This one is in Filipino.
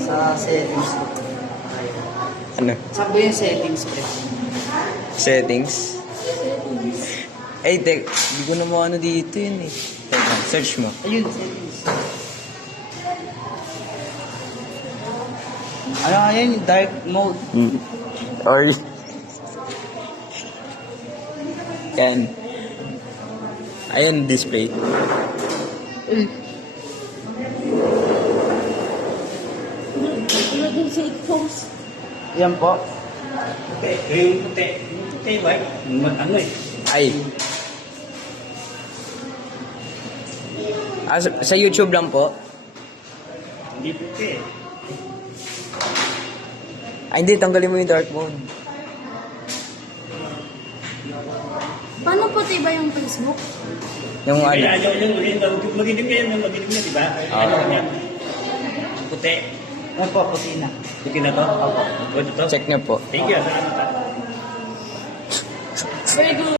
Sa settings ko. Ano? Saan ba yung settings, pre? Settings? Ay, di ko na mo ano dito yun eh. Teka, search mo. Ayun, settings. Ano nga yun? Dark mode. Or... Yan. Ayan, display. Yan po. Yung puti. Yung puti ba? Ano eh. Ay. Sa YouTube lang po? Hindi puti. Ay, hindi. Tanggalin mo yung dark mode. Paano puti ba yung Facebook? Yung ano. Kaya ayaw yung magidim na yan. Magidim na, di ba? Ano yan? Puti. Yan po, puti na. Puti na to? Opo. Ito to? Check nyo po. Thank you. Salamat. Very good.